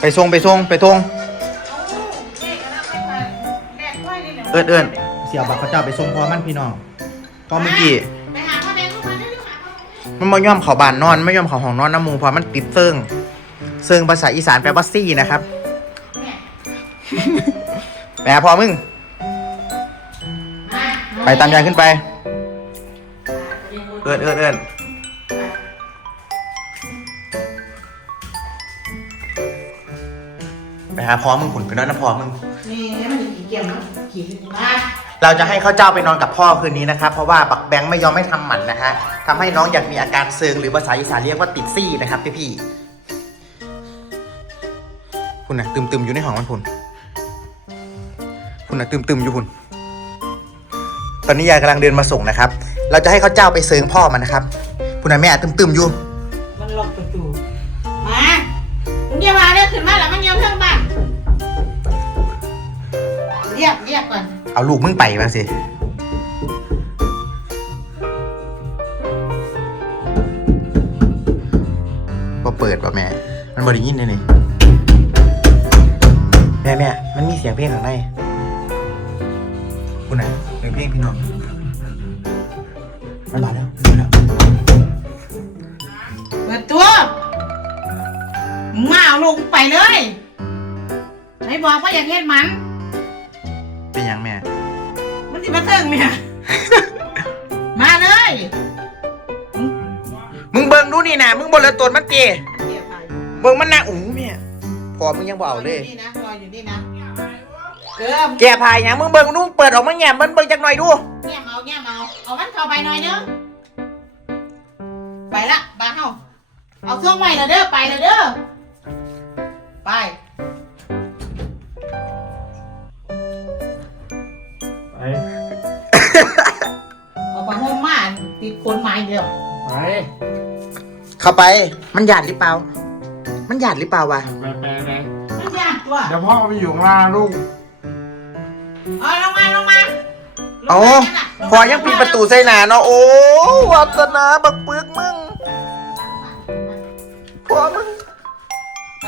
ไปส่งไปส่งไปส่งเอิ้นเอิ้นเสียบัตรเขาเจ้าไปส่งพอมันพี่น้องพอเมื่อกี้ไปหาพ่อแบงค์ลูกมาเร็วๆหาพ่อมันไม่ยอมเขาบานนอนไม่ยอมเขาห้องนอนน้ำมูเพราะมันติดเซิงเซิงภาษาอีสานแปลว่าซี่นะครับเนี่ยไปหาพอมึงมาไปตามยายขึ้นไป เอิ้นเอิ้นเอิ้น ไปหาพอมึงขุนไปนอนน้ำพอมึง นี่มันขี่เกี่ยมเนาะขี่ขึ้นมาเราจะให้ข้าวเจ้าไปนอนกับพ่อคืนนี้นะครับ เพราะว่าบักแบงค์ไม่ยอมให้ทำหมันนะฮะทำให้น้องอยากมีอาการเซิงหรือภาษาอีสานเรียกว่าติดซี่นะครับพี่พี่ๆคุณนะตึมตึมๆอยู่ในห้องมันพุ่นคุณนะตึมตึมๆอยู่พุ่นตอนนี้ยายกำลังเดินมาส่งนะครับ เราจะให้ข้าวเจ้าไปเซิงพ่อมันนะครับคุณนะแม่ตึมตึมๆอยู่ เรียกเรียกก่อนเอาลูกมึงไปมาสิพอเปิดป่ะแม่ มันบริยินเลยนี่ แม่แม่มันมีเสียงเพลงข้างในคุณไหนเสียงเพลงพี่น้อง มันมาแล้วมาแล้ว เปิดตัวมึงมาเอาลูกไปเลยไม่บอกว่าอยากเฮ็ดมัน เป็นยังแม่ มันสิมาเทิงเนี่ย มาเลยมึงเบิ่งดูนี่นะมึงบนเรือตัวมันเจเดี๋ยวไปเบิ่งมันนะอู้แม่พอมึงยังบ่เอาเลยรอยู่นี่นะรออยู่นี่นะเออแกพายยังมึงเบิ่งดูเปิดออกมาแง่มันเบิ่งจักหน่อยดูเงียบเอาเงียบเอาเอามันเข้าไปหน่อยนึงไปละบ้าเฮาเอาช่วงไว้ละเด้อไปละเด้อไปไป มาติดคนไม้เดียวไปเข้าไป มันหยาดหรือเปล่า มันหยาดหรือเปล่าวะ ไปไปไปมันยากตัวเดี๋ยวพ่อไปอยู่ข้างล่างลูกเอาลงมาลงมาลงโอ้มานั่นน่ะลงมาพอยังปิดประตูใส่หนาเนาะ โอ้วัฒนาบักปึกมึงพอมึง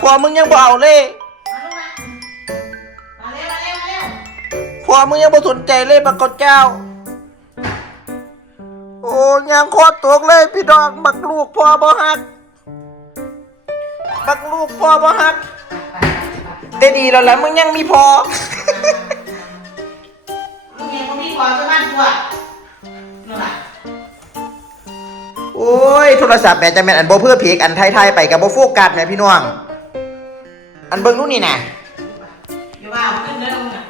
พอมึงยังบ่เอาเลยมาลงมามาเร็วมาเร็วมาเร็ว พอมึงยังบ่สนใจเลยบักเกาเจ้า โอ้ยังโคตรตกเลยพี่ดอกบักลูกพ่อบ่ฮัก บักลูกพ่อบ่ฮักแต่ดีแล้วล่ะมึงยังมีพอมึงเห็นคนที่ขอจะบ้านตัวนู่นน่ะโอ้ยโทรศัพท์แม่จะแม่นอันบ่เพื่อเพกอันไทยๆไปกับบ่โฟกัสแม่พี่น้อง อันเบิ่งนู่นนี่น่ะอย่าว่าเอาขึ้นเด้อลงน่ะ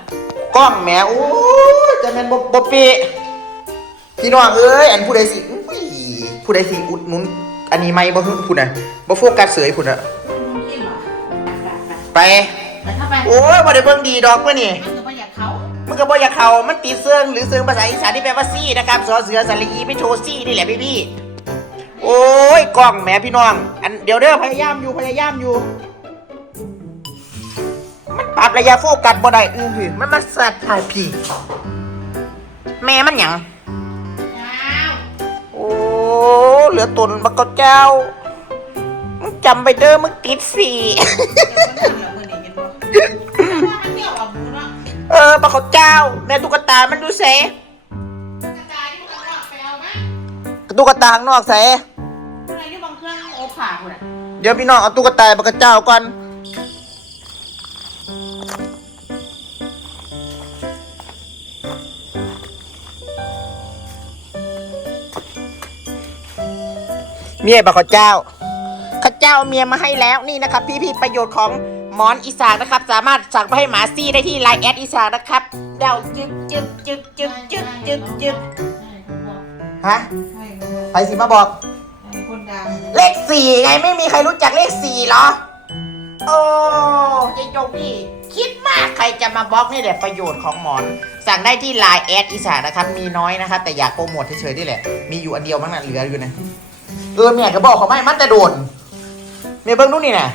กล้องแหม่โอ้ยจะแม่นบ่บ่เปะ พี่น้องเอ้ยอันผู้ใดสิอุ้ยผู้ใดสิอุดหนุนอันนี้ไม่บ่ฮึพูดน่ะบ่โฟกัสเสยพูดน่ะมึงคิดเหรอไปไปไปเข้าไปโอ้ยบ่ได้เบิ่งดีดอกมื้อนี่มันก็ไม่อยากเขามันก็บ่อยากเข้ามันติดเสื่องหรือเสื่องภาษาอีสานที่แปลว่าซี่นะครับสอเสือสระอีไม่โชว์ซี่นี่แหละพี่ๆโอ้ยกล้องแหม่พี่น้อง อันเดี๋ยวเด้อพยายามอยู่พยายามอยู่ มันปรับระยะโฟกัสบ่ได้อื้อหือมันมาสัตว์ถ่ายผีแม่มันหยัง ลือตนบักกะเจ้า มึงจำไปเด้อมึงติดสี่ เออบักกะเจ้าแม่ตุ๊กตามันดูเสตุ๊กตาข้างนอกเสเดี๋ยวพี่น้องเอาตุ๊กตาบักกะเจ้าก่อน เมียบักกะเจ้าข้าเจ้าเมียมาให้แล้วนี่นะครับ พี่พี่ๆประโยชน์ของหมอนอีสานนะครับ สามารถสั่งไปให้หมาซี่ได้ที่ไลน์แอดอีสานนะครับเดาจึกจึกจึกจึกจึกจึกจึกฮะใครสิมาบอก คนดังเลขสี่ไงไม่มีใครรู้จักเลขสี่เหรอ โอ้ยายจงนี่คิดมากใครจะมาบล็อกนี่แหละประโยชน์ของหมอน สั่งได้ที่ไลน์แอดอีสานนะครับ มีน้อยนะครับ แต่อยากโปรโมทเฉยๆนี่แหละ มีอยู่อันเดียวมั้งน่ะเหลืออยู่นะ เออเมียก็บอกเขาไม่มันแต่โดนเมียเบิ้งดูนี่นะ